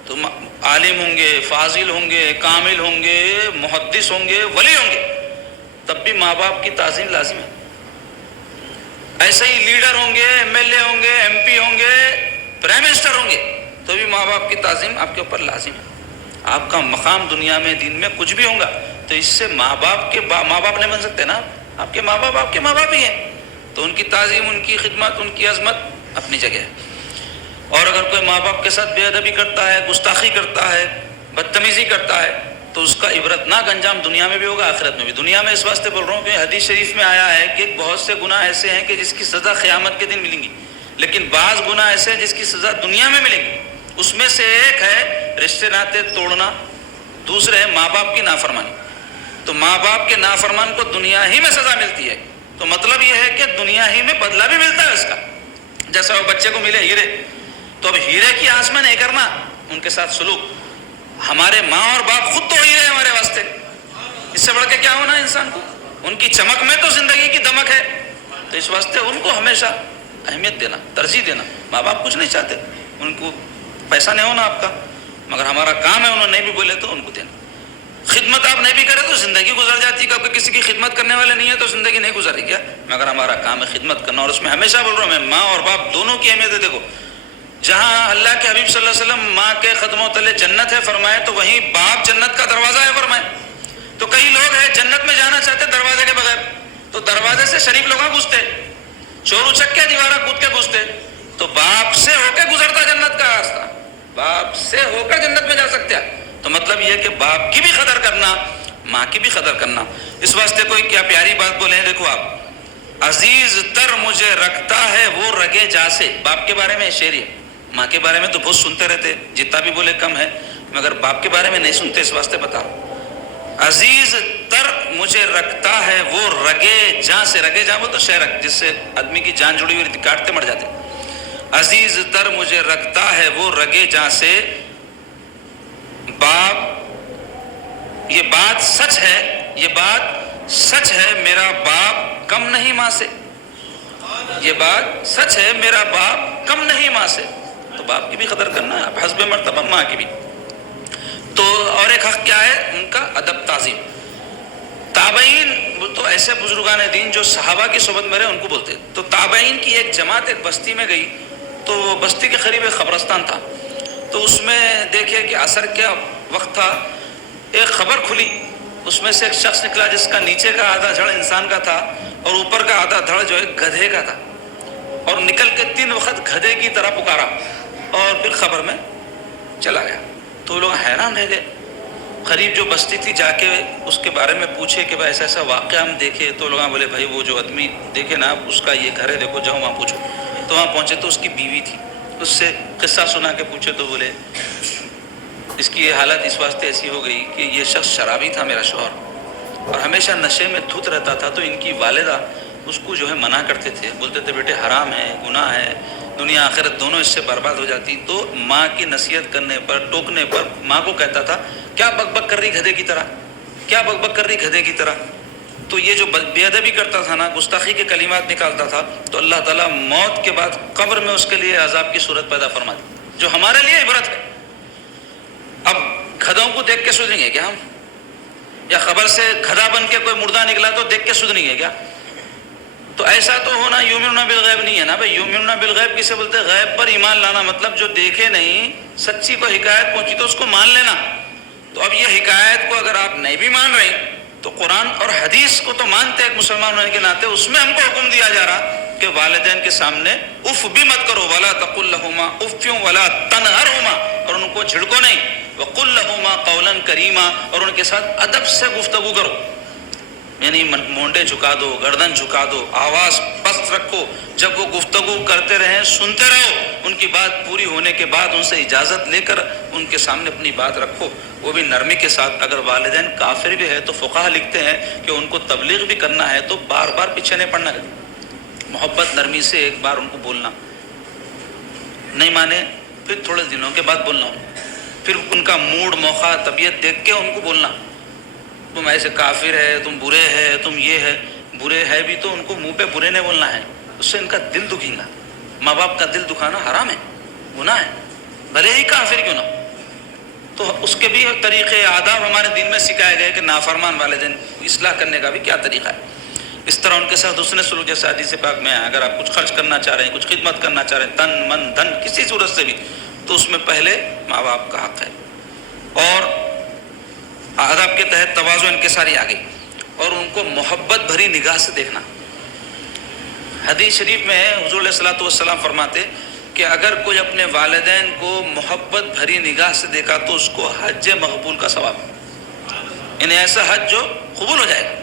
تو عالم ہوں گے، فاضل ہوں گے، کامل ہوں گے، محدث ہوں گے، ولی ہوں گے، تب بھی ماں باپ کی تعظیم لازم ہے. ایسے ہی لیڈر ہوں گے، ایم ایل اے ہوں گے، ایم پی ہوں گے، پرائم منسٹر ہوں گے، تو بھی ماں باپ کی تعظیم آپ کے اوپر لازم ہے. آپ کا مقام دنیا میں دین میں کچھ بھی ہوگا تو اس سے ماں باپ نہیں بن سکتے نا. آپ کے ماں باپ ہی ہیں، تو ان کی تعظیم، ان کی خدمت، ان کی عظمت اپنی جگہ ہے. اور اگر کوئی ماں باپ کے ساتھ بے ادبی کرتا ہے، گستاخی کرتا ہے، بدتمیزی کرتا ہے تو اس کا عبرتناک انجام دنیا میں بھی ہوگا، آخرت میں بھی. دنیا میں اس واسطے بول رہا ہوں کہ حدیث شریف میں آیا ہے کہ بہت سے گناہ ایسے ہیں کہ جس کی سزا قیامت کے دن ملیں گی. لیکن بعض گناہ ایسے ہیں جس کی سزا دنیا میں ملے گی. اس میں سے ایک ہے رشتے ناطے توڑنا، دوسرے ہے ماں باپ کی نافرمانی. تو ماں باپ کے نافرمان کو دنیا ہی میں سزا ملتی ہے. تو مطلب یہ ہے کہ دنیا ہی میں بدلہ بھی ملتا ہے اس کا. جیسا وہ بچے کو ملے ہیرے، تو اب ہیرے کی آس میں نہیں کرنا ان کے ساتھ سلوک. ہمارے ماں اور باپ خود تو ہیرے ہیں ہمارے واسطے، اس سے بڑھ کے کیا ہونا ہے انسان کو. ان کی چمک میں تو زندگی کی دمک ہے. تو اس واسطے ان کو ہمیشہ اہمیت دینا، ترجیح دینا. ماں باپ کچھ نہیں چاہتے، ان کو پیسہ نہیں ہونا آپ کا، مگر ہمارا کام ہے انہوں نے نہیں بھی بولے تو ان کو دینا. خدمت آپ نہیں بھی کرے تو زندگی گزر جاتی ہے، کیونکہ کسی کی خدمت کرنے والے نہیں ہے تو زندگی نہیں گزاری کیا. مگر ہمارا کام ہے خدمت کرنا. اور اس میں ہمیشہ بول رہا ہوں میں، ماں اور باپ دونوں کی اہمیت ہے. دیکھو جہاں اللہ کے حبیب صلی اللہ علیہ وسلم ماں کے قدموں تلے جنت ہے فرمائے، تو وہیں باپ جنت کا دروازہ ہے فرمائے. تو کئی لوگ ہیں جنت میں جانا چاہتے دروازے کے بغیر، تو دروازے سے شریف لوگ گھستے، چور اچک کے دیوارہ کود کے گھستے. تو باپ سے ہو کے گزرتا جنت کا راستہ، باپ سے ہو کر جنت میں جا سکتے ہیں. تو مطلب یہ کہ باپ کی بھی قدر کرنا، ماں کی بھی قدر کرنا. اس واسطے کوئی کیا پیاری بات بولے ہیں. دیکھو آپ، عزیز تر مجھے رکھتا ہے وہ رگے جا سے. باپ کے بارے میں شعر ہے. ماں کے بارے میں تو بہت سنتے رہتے، جتنا بھی بولے کم ہے، مگر باپ کے بارے میں نہیں سنتے. اس واسطے بتا رہا ہوں، عزیز تر مجھے رکھتا ہے وہ رگے جاں سے. رگے جاں وہ تو شہرک جس سے آدمی کی جان جڑی ہوئی کاٹتے مر جاتے. عزیز تر مجھے رکھتا ہے وہ رگے جاں سے. باپ، یہ بات سچ ہے، یہ بات سچ ہے، میرا باپ کم نہیں ماں سے. یہ بات سچ ہے، میرا باپ کم نہیں ماں سے. تو باپ کی بھی قدر کرنا ہے حسب مرتبہ، ماں کی بھی. تو اور ایک حق کیا ہے ان کا؟ ادب، تعظیم. تابعین تو ایسے بزرگان دین جو صحابہ کی صحبت میں رہے ان کو بولتے. تو تابعین کی ایک جماعت ایک بستی میں گئی، تو بستی کے قریب ایک قبرستان تھا. تو اس میں دیکھے کہ عصر کا وقت تھا، ایک خبر کھلی، اس میں سے ایک شخص نکلا جس کا نیچے کا آدھا دھڑ انسان کا تھا اور اوپر کا آدھا دھڑ جو ہے گدھے کا تھا. اور نکل کے 3 وقت گدھے کی طرح پکارا اور پھر خبر میں چلا گیا. تو لوگ حیران رہ گئے. قریب جو بستی تھی جا کے اس کے بارے میں پوچھے کہ بھائی ایسا ایسا واقعہ ہم دیکھے. تو لوگ بولے بھائی وہ جو آدمی دیکھے نا اس کا یہ گھر ہے، دیکھو جاؤ وہاں پوچھو. تو وہاں پہنچے تو اس کی بیوی تھی. اس سے قصہ سنا کے پوچھے تو بولے اس کی یہ حالت اس واسطے ایسی ہو گئی کہ یہ شخص شرابی تھا میرا شوہر، اور ہمیشہ نشے میں دھت رہتا تھا. تو ان کی والدہ اس کو جو ہے منع کرتے تھے، بولتے تھے بیٹے حرام ہے، گناہ ہے، دنیا آخرت دونوں اس سے برباد ہو جاتی. تو ماں کی نصیحت کرنے پر، ٹوکنے پر ماں کو کہتا تھا کیا بک بک کر رہی گدھے کی طرح، کیا بک بک کر رہی گدھے کی طرح. تو یہ جو بے ادبی کرتا تھا نا، گستاخی کے کلمات نکالتا تھا، تو اللہ تعالیٰ موت کے بعد قبر میں اس کے لیے عذاب کی صورت پیدا فرما دی جو ہمارے لیے عبرت ہے. اب گدھوں کو دیکھ کے سدھیں گے کیا ہم؟ یا خبر سے گدھا بن کے کوئی مردہ نکلا تو دیکھ کے سدھیں گے کیا؟ تو ایسا تو ہونا یؤمنون بالغیب نہیں ہے نا بھائی. یؤمنون بالغیب کسے بولتے ہیں؟ غیب پر ایمان لانا، مطلب جو دیکھے نہیں، سچی کو حکایت پہنچی تو اس کو مان لینا. تو اب یہ حکایت کو اگر آپ نہیں بھی مان رہے تو قرآن اور حدیث کو تو مانتے ہیں ایک مسلمان ہونے کے ناطے. اس میں ہم کو حکم دیا جا رہا کہ والدین کے سامنے اف بھی مت کرو، ولا تقل لہما اف ولا تنہرہما، اور ان کو جھڑکو نہیں، وقل لہما قولا کریما، اور ان کے ساتھ ادب سے گفتگو کرو. یعنی مونڈے جھکا دو، گردن جھکا دو، آواز پست رکھو. جب وہ گفتگو کرتے رہیں سنتے رہو، ان کی بات پوری ہونے کے بعد ان سے اجازت لے کر ان کے سامنے اپنی بات رکھو، وہ بھی نرمی کے ساتھ. اگر والدین کافر بھی ہے تو فقہا لکھتے ہیں کہ ان کو تبلیغ بھی کرنا ہے تو بار بار پیچھے نہیں پڑنا، محبت نرمی سے ایک بار ان کو بولنا، نہیں مانے پھر تھوڑے دنوں کے بعد بولنا، پھر ان کا موڈ موقع طبیعت دیکھ کے ان کو بولنا. تم ایسے کافر ہے، تم برے ہے، تم یہ ہے. برے ہے بھی تو ان کو منہ پہ برے نہیں بولنا ہے، اس سے ان کا دل دکھیں گا. ماں باپ کا دل دکھانا حرام ہے، گناہ ہے، بھلے ہی کافر کیوں نہ. تو اس کے بھی طریقے آداب ہمارے دین میں سکھائے گئے کہ نافرمان والدین اصلاح کرنے کا بھی کیا طریقہ ہے. اس طرح ان کے ساتھ حسن سلوک جیسے حدیث پاک میں ہے. اگر آپ کچھ خرچ کرنا چاہ رہے ہیں، کچھ خدمت کرنا چاہ رہے ہیں، تن من دھن کسی صورت سے بھی، تو اس میں پہلے ماں باپ کا حق ہے. اور آداب کے تحت تواضع انکساری آ گئی، اور ان کو محبت بھری نگاہ سے دیکھنا. حدیث شریف میں ہے حضور علیہ الصلوۃ والسلام فرماتے کہ اگر کوئی اپنے والدین کو محبت بھری نگاہ سے دیکھا تو اس کو حج مقبول کا ثواب، یعنی ایسا حج جو قبول ہو جائے گا.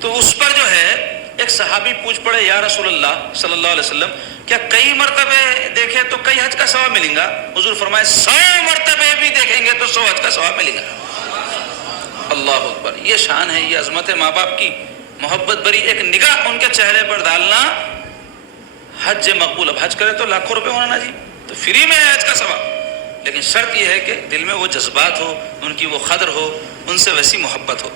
تو اس پر جو ہے ایک صحابی پوچھ پڑے یا رسول اللہ صلی اللہ علیہ وسلم کیا کئی مرتبے دیکھے تو کئی حج کا ثواب ملیں گا؟ حضور فرمائے 100 مرتبے بھی دیکھیں گے تو 100 حج کا ثواب ملے گا۔ اللہ اکبر، یہ شان ہے، یہ عظمت ہے ماں باپ کی، محبت بری ایک نگاہ ان کے چہرے پر ڈالنا، حج مقبول۔ اب حج کرے تو لاکھوں روپے ہونا نا جی، تو فری میں ہے حج کا ثواب، لیکن شرط یہ ہے کہ دل میں وہ جذبات ہو، ان کی وہ قدر ہو، ان سے ویسی محبت ہو۔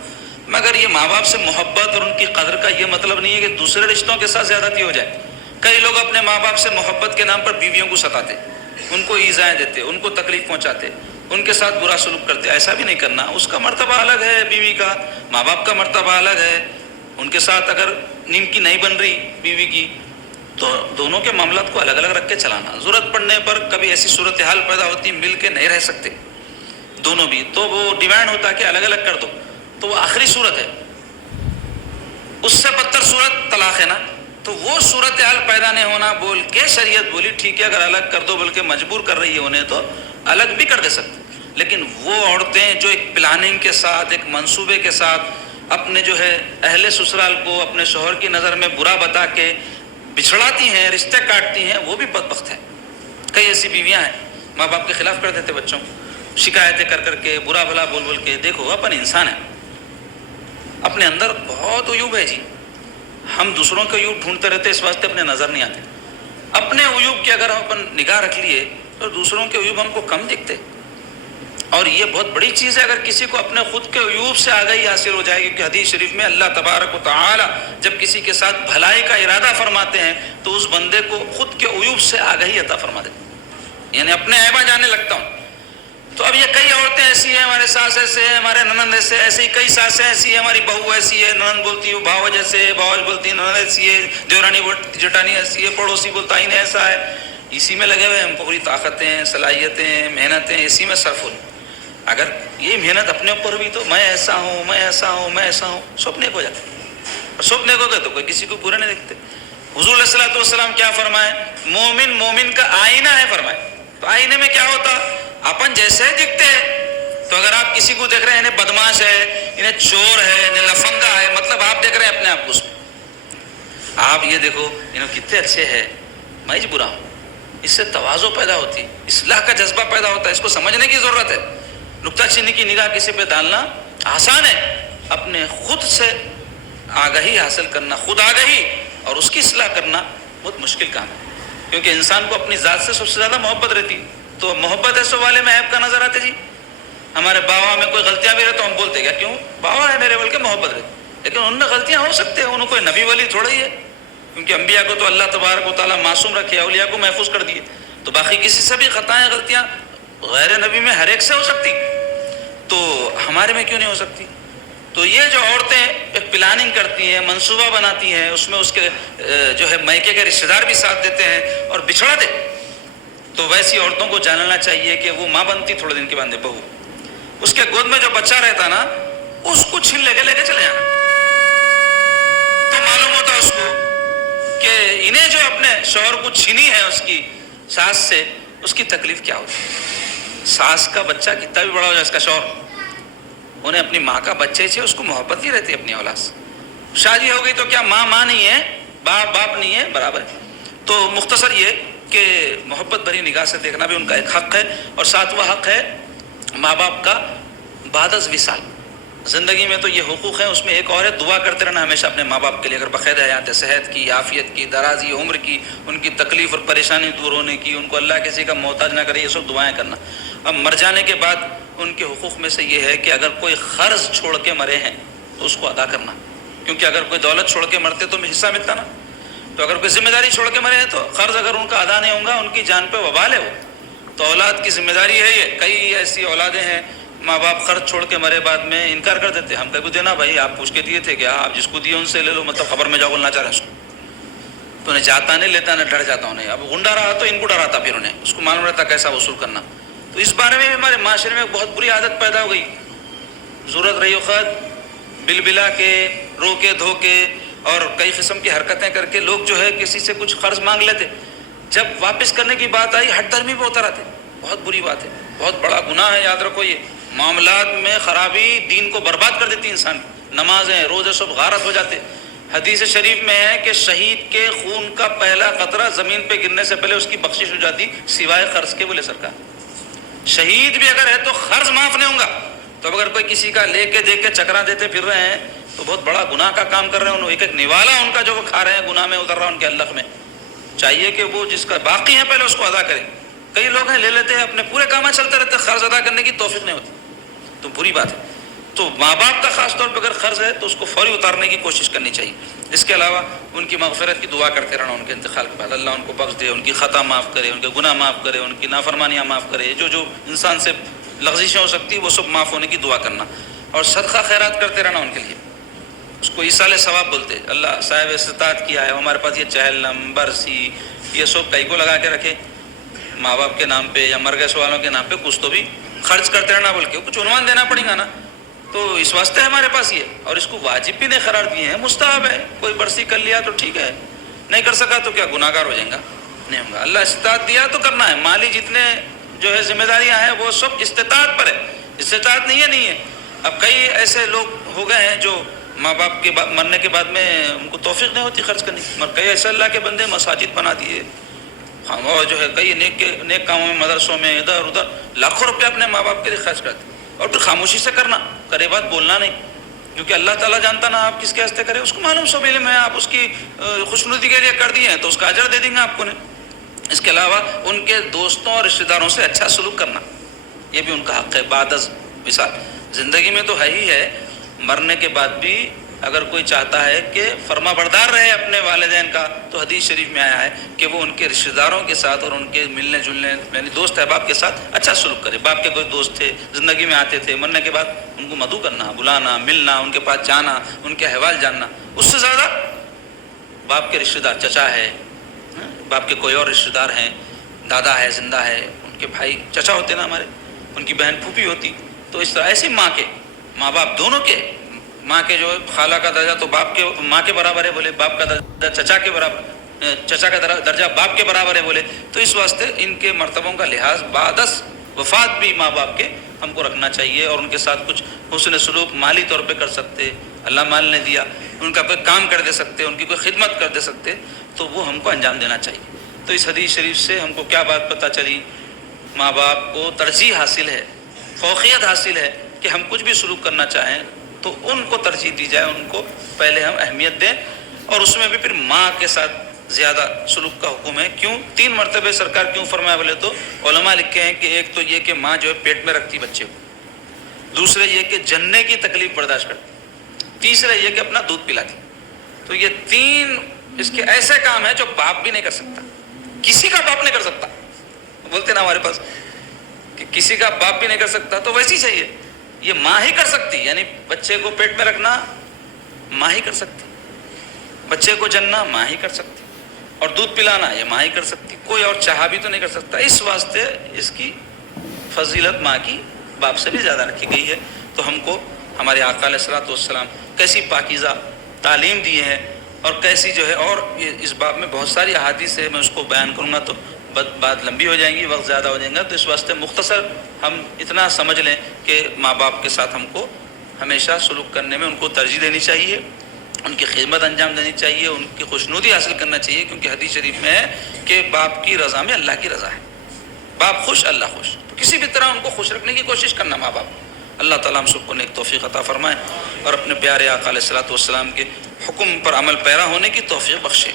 مگر یہ ماں باپ سے محبت اور ان کی قدر کا یہ مطلب نہیں ہے کہ دوسرے رشتوں کے ساتھ زیادتی ہو جائے۔ کئی لوگ اپنے ماں باپ سے محبت کے نام پر بیویوں کو ستاتے، ان کو ایذائیں دیتے، ان کو تکلیف پہنچاتے، ان کے ساتھ برا سلوک کرتے۔ ایسا بھی نہیں کرنا، اس کا مرتبہ الگ ہے بیوی کا، ماں باپ کا مرتبہ الگ ہے۔ ان کے ساتھ اگر نیم کی نہیں بن رہی بیوی کی تو دونوں کے معاملات کو الگ الگ رکھ کے چلانا۔ ضرورت پڑنے پر کبھی ایسی صورتحال پیدا ہوتی مل کے نہیں رہ سکتے دونوں بھی، تو وہ ڈیمانڈ ہوتا کہ الگ الگ کر دو، تو وہ آخری صورت ہے، اس سے بدتر صورت طلاق ہے نا۔ تو وہ صورتحال پیدا نہیں ہونا بول کے شریعت بولی ٹھیک ہے اگر الگ کر دو، بلکہ مجبور کر رہی ہے انہیں تو الگ بھی کر دے سکتے۔ لیکن وہ عورتیں جو ایک پلاننگ کے ساتھ، ایک منصوبے کے ساتھ اپنے جو ہے اہل سسرال کو اپنے شوہر کی نظر میں برا بتا کے بچھڑاتی ہیں، رشتے کاٹتی ہیں، وہ بھی بدبخت ہیں۔ کئی ایسی بیویاں ہیں ماں باپ کے خلاف کر دیتے بچوں کو، شکایتیں کر کر کے، برا بھلا بول بول کے۔ دیکھو اپن انسان ہیں، اپنے اندر بہت عیوب ہے جی، ہم دوسروں کے عیوب ڈھونڈتے رہتے، اس واسطے اپنے نظر نہیں آتے۔ اپنے عیوب کی اگر ہم اپن نگاہ رکھ لیے تو دوسروں کے عیوب ہم کو کم دکھتے، اور یہ بہت بڑی چیز ہے اگر کسی کو اپنے خود کے عیوب سے آگاہی حاصل ہو جائے، کیونکہ حدیث شریف میں اللہ تبارک و تعالی جب کسی کے ساتھ بھلائی کا ارادہ فرماتے ہیں تو اس بندے کو خود کے عیوب سے آگاہی عطا فرما دیتے ہیں، یعنی اپنے عیباں جاننے لگتا ہوں۔ تو اب یہ کئی عورتیں ایسی ہیں، ہمارے ساس ایسے ہیں، ہمارے ننند ایسے، ایسے ہی کئی ساسیں ایسی ہیں، ہماری بہو ایسی ہے، ننند بولتی ہے بھاو جیسے، بھاوج بولتی ہے ننند ایسی ہے، دیورانی جٹانی ایسی ہے، پڑوسی بولتا ہی نہیں ایسا ہے۔ اسی میں لگے ہوئے ہم، پوری طاقتیں، صلاحیتیں، محنتیں اسی میں صرف ہو۔ اگر یہ محنت اپنے اوپر ہوئی تو میں ایسا ہوں، میں ایسا ہوں، میں ایسا ہوں، سپنے کو جاتے، اور سپنے کو گئے تو کوئی کسی کو برا نہیں دیکھتے۔ حضور علیہ الصلوۃ والسلام کیا فرمائے؟ مومن مومن کا آئینہ ہے فرمائے۔ تو آئینے میں کیا ہوتا؟ اپن جیسے دکھتے ہیں، تو اگر آپ کسی کو دیکھ رہے ہیں انہیں بدماش ہے، انہیں چور ہے، انہیں لفنگا ہے، مطلب آپ دیکھ رہے ہیں اپنے آپ کو اس میں۔ آپ یہ دیکھو انہیں کتنے اچھے ہیں، میں ہی برا ہوں، اس سے تواضع پیدا ہوتی ہے، اصلاح کا جذبہ پیدا ہوتا ہے۔ اس کو سمجھنے کی ضرورت ہے۔ نکتہ چینی کی نگاہ کسی پہ ڈالنا آسان ہے، اپنے خود سے آگاہی حاصل کرنا، خود آگاہی اور اس کی اصلاح کرنا بہت مشکل کام ہے، کیونکہ انسان کو اپنی ذات سے سب سے زیادہ محبت رہتی، تو محبت ہے سو والے میں عیب کا نظر آتے جی۔ ہمارے باوا میں کوئی غلطیاں بھی رہے تو ہم بولتے کیا کیوں باوا ہے میرے، بلکہ محبت رہتی، لیکن ان میں غلطیاں ہو سکتے ہیں، انہوں کوئی نبی ولی تھوڑا ہی ہے، کیونکہ انبیاء کو تو اللہ تبارک و تعالیٰ معصوم رکھے، اولیاء کو محفوظ کر دیے، تو باقی کسی سے بھی خطائیں غلطیاں غیر نبی میں ہر ایک سے ہو سکتی، تو ہمارے میں کیوں نہیں ہو سکتی؟ تو یہ جو عورتیں ایک پلاننگ کرتی ہیں، منصوبہ بناتی ہیں، اس میں اس کے جو ہے میکے کے رشتہ دار بھی ساتھ دیتے ہیں اور بچھڑا دے، تو ویسی عورتوں کو جاننا چاہیے کہ وہ ماں بنتی تھوڑے دن کے بعد بہو، اس کے گود میں جو بچہ رہتا نا اس کو چھین لے کے چلے جانا، تو معلوم ہوتا اس کو کہ انہیں جو اپنے شوہر کو چھینی ہے اس کی ساس سے، اس کی تکلیف کیا ہوتی ہے۔ ساس کا بچہ کتنا بھی بڑا ہو جائے، اس کا شوہر انہیں اپنی ماں کا بچے سے اس کو محبت ہی رہتی ہے اپنی اولاد سے۔ شادی ہو گئی تو کیا ماں ماں نہیں ہے، باپ باپ نہیں ہے، برابر ہے۔ تو مختصر یہ کہ محبت بھری نگاہ سے دیکھنا بھی ان کا ایک حق ہے، اور ساتواں حق ہے ماں باپ کا بعد از وصال۔ زندگی میں تو یہ حقوق ہیں، اس میں ایک اور ہے دعا کرتے رہنا ہمیشہ اپنے ماں باپ کے لیے، اگر بقید حیات صحت کی، عافیت کی، درازی عمر کی، ان کی تکلیف اور پریشانی دور ہونے کی، ان کو اللہ کسی کا محتاج نہ کرے، یہ سب دعائیں کرنا۔ اب مر جانے کے بعد ان کے حقوق میں سے یہ ہے کہ اگر کوئی قرض چھوڑ کے مرے ہیں تو اس کو ادا کرنا، کیونکہ اگر کوئی دولت چھوڑ کے مرتے تو حصہ ملتا نا، تو اگر کوئی ذمہ داری چھوڑ کے مرے ہیں تو قرض اگر ان کا ادا نہیں ہوگا ان کی جان پہ وبال ہے، وہ تو اولاد کی ذمہ داری ہے یہ۔ کئی ایسی اولادیں ہیں ماں باپ قرض چھوڑ کے مرے بعد میں انکار کر دیتے، ہم کہیں کو دینا بھائی، آپ پوچھ کے دیے تھے کیا، آپ جس کو دیے ان سے لے لو، مطلب خبر میں جاؤ بولنا چاہ رہے ہیں اس کو، تو انہیں جاتا نہیں لیتا، نہ ڈر جاتا انہیں، اب گنڈا رہا تو ان کو ڈراتا، پھر انہیں اس کو معلوم رہتا کیسا وصول کرنا۔ تو اس بارے میں ہمارے معاشرے میں بہت بری عادت پیدا ہو گئی، ضرورت رہی وقت بل بلا کے، رو کے دھو کے اور کئی قسم کی حرکتیں کر کے لوگ جو ہے کسی سے کچھ قرض مانگ لیتے، جب واپس کرنے کی بات آئی ہٹ درمی پہ اتر آتے۔ بہت بری بات ہے، بہت بڑا گناہ ہے، یاد رکھو، یہ معاملات میں خرابی دین کو برباد کر دیتی انسان کی، نمازیں روزے سب غارت ہو جاتے، حدیث شریف میں ہے کہ شہید کے خون کا پہلا قطرہ زمین پہ گرنے سے پہلے اس کی بخشش ہو جاتی سوائے قرض کے. بولے سرکار شہید بھی اگر ہے تو قرض معاف نہیں ہوں گا. تو اگر کوئی کسی کا لے کے دے کے چکرا دیتے پھر رہے ہیں تو بہت بڑا گناہ کا کام کر رہے ہیں. ایک ایک نوالا ان کا جو وہ کھا رہے ہیں گناہ میں اتر رہا ان کے اللہ میں. چاہیے کہ وہ جس کا باقی ہے پہلے اس کو ادا کریں. کئی لوگ ہیں لے لیتے ہیں اپنے پورے کام چلتے رہتے ہیں, قرض ادا کرنے کی توفیق نہیں ہوتی. تو بری بات ہے. تو ماں باپ کا خاص طور پہ اگر قرض ہے تو اس کو فوری اتارنے کی کوشش کرنی چاہیے. اس کے علاوہ ان کی مغفرت کی دعا کرتے رہنا ان کے انتقال کے بعد. اللہ ان کو بخش دے, ان کی خطا معاف کرے, ان کے گناہ معاف کرے, ان کی نافرمانیاں معاف کرے. جو انسان سے لغزشیں ہو سکتی وہ سب معاف ہونے کی دعا کرنا, اور صدقہ خیرات کرتے رہنا ان کے لیے. اس کو ایصال ثواب بولتے. اللہ صاحب استطاعت کیا ہے ہمارے پاس یہ چہلم برسی یہ سب کئی کو لگا کے رکھے ماں باپ کے نام پہ یا مر گئے والوں کے نام پہ, کچھ تو بھی خرچ کرتے رہنا بول کے کچھ عنوان دینا پڑے گا نا. تو اس واسطے ہمارے پاس یہ, اور اس کو واجب بھی نہیں قرار دیے ہیں, مستحب ہے. کوئی برسی کر لیا تو ٹھیک ہے, نہیں کر سکا تو کیا گناہ گار ہو جائے گا؟ نہیں ہوگا. اللہ استطاعت دیا تو کرنا ہے. مالی جتنے جو ہے ذمہ داریاں ہیں وہ سب استطاعت پر ہے. استطاعت نہیں ہے. اب کئی ایسے لوگ ہو گئے ہیں جو ماں باپ کے مرنے کے بعد میں ان کو توفیق نہیں ہوتی خرچ کرنے کی. کئی ایسے اللہ کے بندے مساجد بنا دیے, اور جو ہے کئی نیک کاموں میں مدرسوں میں ادھر ادھر لاکھوں روپے اپنے ماں باپ کے لیے خرچ کرتے. اور پھر خاموشی سے کرنا, کرے بات بولنا نہیں, کیونکہ اللہ تعالیٰ جانتا نا آپ کس کے واسطے کرے. اس کو معلوم سب علم ہے. آپ اس کی خوشنودی کے لیے کر دیے ہیں تو اس کا اجر دے دیں گے آپ کو. نہیں. اس کے علاوہ ان کے دوستوں اور رشتہ داروں سے اچھا سلوک کرنا یہ بھی ان کا حق ہے. بعد از مثال زندگی میں تو ہے ہی ہے, مرنے کے بعد بھی اگر کوئی چاہتا ہے کہ فرما بردار رہے اپنے والدین کا تو حدیث شریف میں آیا ہے کہ وہ ان کے رشتہ داروں کے ساتھ اور ان کے ملنے جلنے یعنی دوست احباب کے ساتھ اچھا سلوک کرے. باپ کے کوئی دوست تھے زندگی میں آتے تھے, مرنے کے بعد ان کو مدعو کرنا, بلانا, ملنا, ان کے پاس جانا, ان کے احوال جاننا. اس سے زیادہ باپ کے رشتہ دار چچا ہے, باپ کے کوئی اور رشتہ دار ہیں, دادا ہے زندہ ہے, ان کے بھائی چچا ہوتے نا ہمارے, ان کی بہن پھوپھی ہوتی. تو اس طرح ایسی ماں باپ دونوں کے, ماں کے جو خالہ کا درجہ تو باپ کے ماں کے برابر ہے بولے, باپ کا درجہ چچا کے برابر, چچا کا درجہ باپ کے برابر ہے بولے. تو اس واسطے ان کے مرتبوں کا لحاظ بعد از وفات بھی ماں باپ کے ہم کو رکھنا چاہیے, اور ان کے ساتھ کچھ حسن سلوک مالی طور پہ کر سکتے, اللہ مال نے دیا, ان کا کوئی کام کر دے سکتے, ان کی کوئی خدمت کر دے سکتے, تو وہ ہم کو انجام دینا چاہیے. تو اس حدیث شریف سے ہم کو کیا بات پتہ چلی؟ ماں باپ کو ترجیح حاصل ہے, فوقیت حاصل ہے کہ ہم کچھ بھی سلوک کرنا چاہیں تو ان کو ترجیح دی جائے, ان کو پہلے ہم اہمیت دیں, اور اس میں بھی پھر ماں کے ساتھ زیادہ سلوک کا حکم ہے. کیوں 3 مرتبہ سرکار کیوں فرمایا بولے تو علماء لکھے ہیں کہ ایک تو یہ کہ ماں جو ہے پیٹ میں رکھتی بچے کو, دوسرے یہ کہ جننے کی تکلیف برداشت کرتی, تیسرا یہ کہ اپنا دودھ پلاتی. تو یہ 3 اس کے ایسے کام ہیں جو باپ بھی نہیں کر سکتا, کسی کا باپ نہیں کر سکتا. بولتے نا ہمارے پاس کہ کسی کا باپ بھی نہیں کر سکتا, تو ویسے ہی چاہیے یہ ماں ہی کر سکتی. یعنی بچے کو پیٹ میں رکھنا ماں ہی کر سکتی, بچے کو جننا ماں ہی کر سکتی, اور دودھ پلانا یہ ماں ہی کر سکتی, کوئی اور چاہا بھی تو نہیں کر سکتا. اس واسطے اس کی فضیلت ماں کی باپ سے بھی زیادہ رکھی گئی ہے. تو ہم کو ہمارے آقا علیہ الصلوۃ والسلام کیسی پاکیزہ تعلیم دیے ہیں, اور کیسی جو ہے, اور اس باب میں بہت ساری احادیث ہے, میں اس کو بیان کروں گا تو بات لمبی ہو جائیں گی, وقت زیادہ ہو جائے گا. تو اس واسطے مختصر ہم اتنا سمجھ لیں کہ ماں باپ کے ساتھ ہم کو ہمیشہ سلوک کرنے میں ان کو ترجیح دینی چاہیے, ان کی خدمت انجام دینی چاہیے, ان کی خوشنودی حاصل کرنا چاہیے. کیونکہ حدیث شریف میں ہے کہ باپ کی رضا میں اللہ کی رضا ہے, باپ خوش اللہ خوش. تو کسی بھی طرح ان کو خوش رکھنے کی کوشش کرنا ماں باپ. اللہ تعالیٰ ہم سب کو نیک توفیق عطا فرمائے, اور اپنے پیارے آقا علیہ الصلوۃ والسلام کے حکم پر عمل پیرا ہونے کی توفیق بخشے.